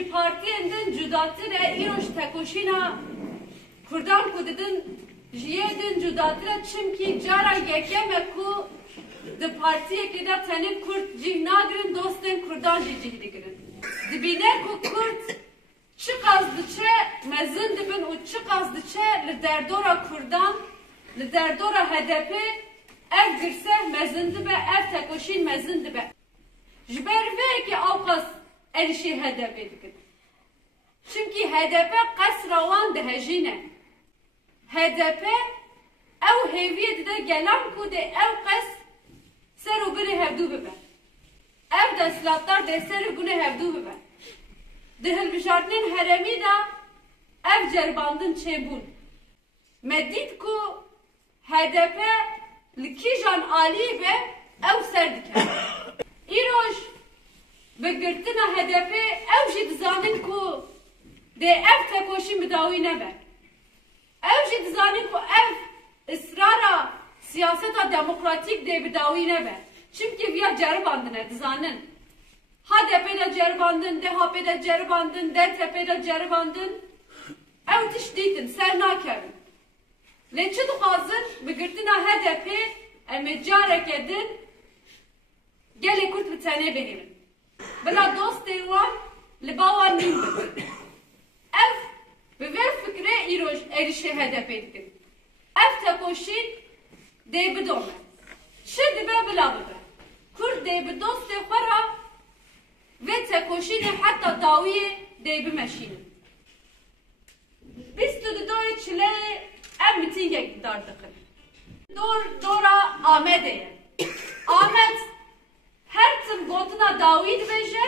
ji partiyên cudatir e îroj tekoşîna Kurdan ku didin jiye din cudatir e çimkî cara yekem e ku di partiyekê de tenê Kurd cih nagirin dostên Kurdan jî cih digirin. Dibîne ku Kurd çi qas diçe mezin dibin û çi qas diçe li derdora Kurdan, li derdora HDP ev girseh mezin dibe, ev tekoşîn mezin dibe. Ji ber vê ki ew qas erişê HDP dikin. Çünkü HDP qesra wan dihejîne. HDP ew hêviyê dide gelan ku de ew qes ser û birê hevdû bibe. Ev desthilatdar dê ser û gunê hevdû bibe. Di hilbijartinên heremî de ev ceribandin çêbûn. Me dît ku HDP li kîjan aliyê be ew ser dike. Îroj bi girtina HDP ew jî dizanin ku de ev tekoşîn bi dawî nebe. Ew jî dizanin ku ev ısrara siyaseta demokratîk de bi dawî nebe. Çünkü viya ceribandine dizanin. HDP'de ceribandin, DHP'de ceribandin, DTP'de ceribandin. Ew tiş dîtin, ser nakevin. Lê çi dixwazin bi girtina HDP em ê careke din gelê Kurd bi tenê bihêvin. Bila dostên wan li ba wan nîn bibin. Ev bi vê fikrê îroj êrişê HDP dikin. Ev tekoşîn dê bidome. Çi dibe bila bibe. Kurd dê bi dostê xwe re vê tekoşînê heta dawiyê dê bimeşînin. Bîst û dudoyê çileyê ev mîtîngek dar dikin. Dora Amedê ye. Amed her tim gotina dawî dibêje